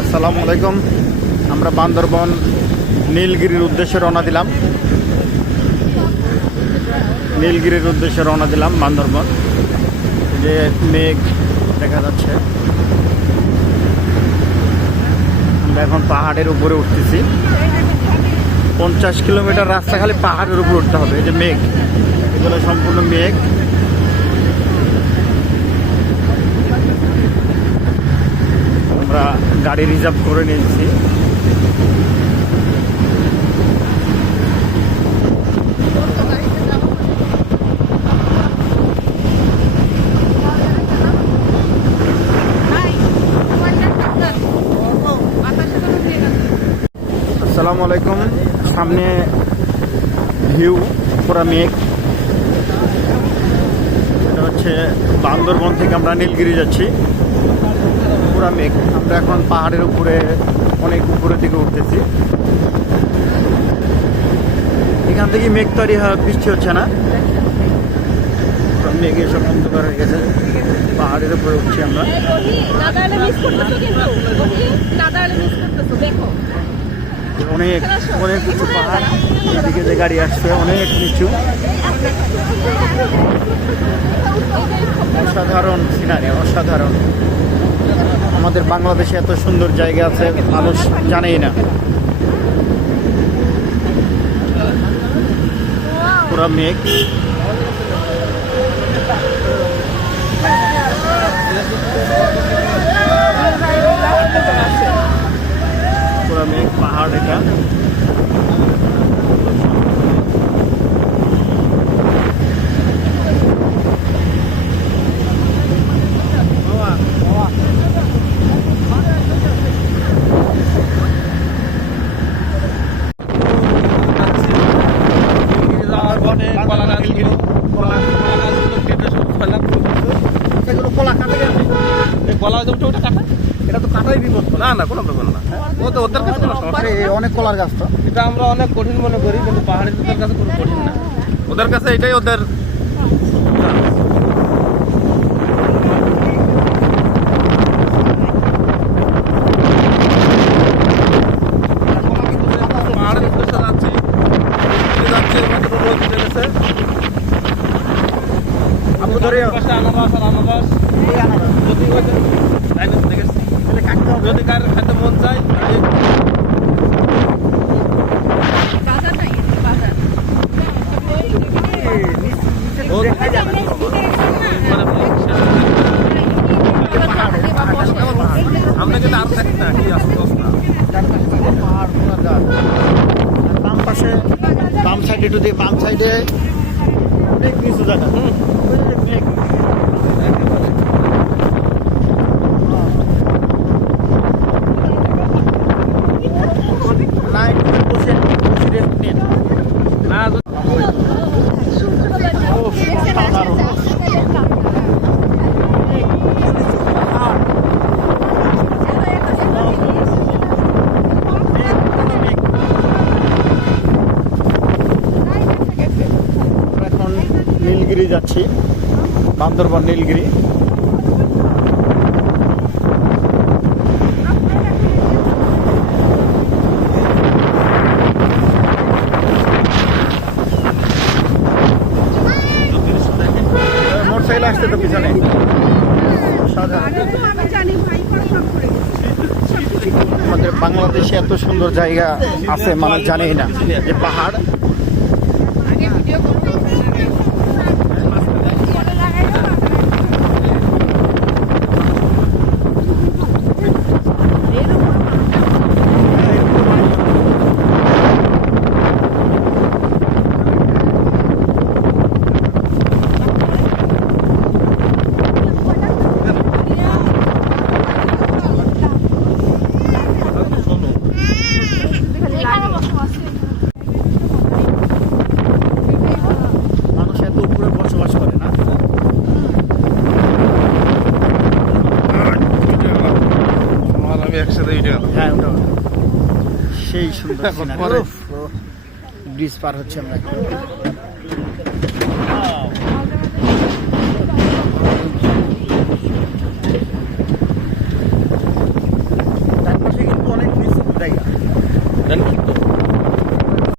আসসালামু আলাইকুম। আমরা বান্দরবন নীলগিরির উদ্দেশ্যে রওনা দিলাম। বান্দরবন যে মেঘ দেখা যাচ্ছে, আমরা এখন পাহাড়ের উপরে উঠতেছি। 50 কিলোমিটার রাস্তা খালি পাহাড়ের উপরে উঠতে হবে। এই যে মেঘ, এগুলো সম্পূর্ণ মেঘ। আমরা গাড়ি রিজার্ভ করে নিয়েছি। আসসালামু আলাইকুম। সামনে ভিউ পুরা মেঘ। এটা হচ্ছে বান্দরবন থেকে আমরা নীলগিরি যাচ্ছি, পুরা মেঘ। আমরা এখন পাহাড়ের উপরে, অনেক উপরের দিকে উঠতেছি। এখান থেকে মেঘ তৈরি হয়, বৃষ্টি হচ্ছে না, মেঘে সব অন্ধকার হয়ে গেছে। পাহাড়ের উপরে উঠছি আমরা। অনেক অনেক উঁচু পাহাড়, এদিকে যে গাড়ি আসছে অনেক নিচু। অসাধারণ সিনারি, অসাধারণ। আমাদের বাংলাদেশে এত সুন্দর জায়গা আছে, মানুষ জানেই না। পুরা মেঘ, পুরা মেঘ, পাহাড় এটা। এটা তো কাটাই বিপদ। না না, কোনো ব্যাপার না। ও তো ওদের কাছে কোনো সমস্যা নেই। অনেক কলার গাছ তো। এটা আমরা অনেক কঠিন মনে করি, কিন্তু পাহাড়ির ওদের কাছে কোনো কঠিন না। ওদের কাছে এটাই ওদের। পাহাড়ের উদ্দেশ্যে যাচ্ছি, রোদ উঠে গেছে। আপু ধরে আনারস আর আনারস যদি দেখেছি, যদি কারোর খাইতে মন চায় আমরা কিন্তু আর দেখি না কি অবস্থা। বাম পাশে, বাম সাইডে একটু দিয়ে, বাম সাইডে অনেক নিচু জায়গা। এখন নীলগিরি যাচ্ছি, বান্দরবন নীলগিরি। মোটরসাইকেল আসছে তো পিছনে। আমাদের বাংলাদেশে এত সুন্দর জায়গা আছে, মানুষ জানেই না। যে পাহাড়, মানুষ এত উপরে বসবাস করে না। আমি একসাথে হ্যাঁ, ওটা সেই সুন্দর সিনারি। ব্রিজ পার হচ্ছে আমরা। জানেন তো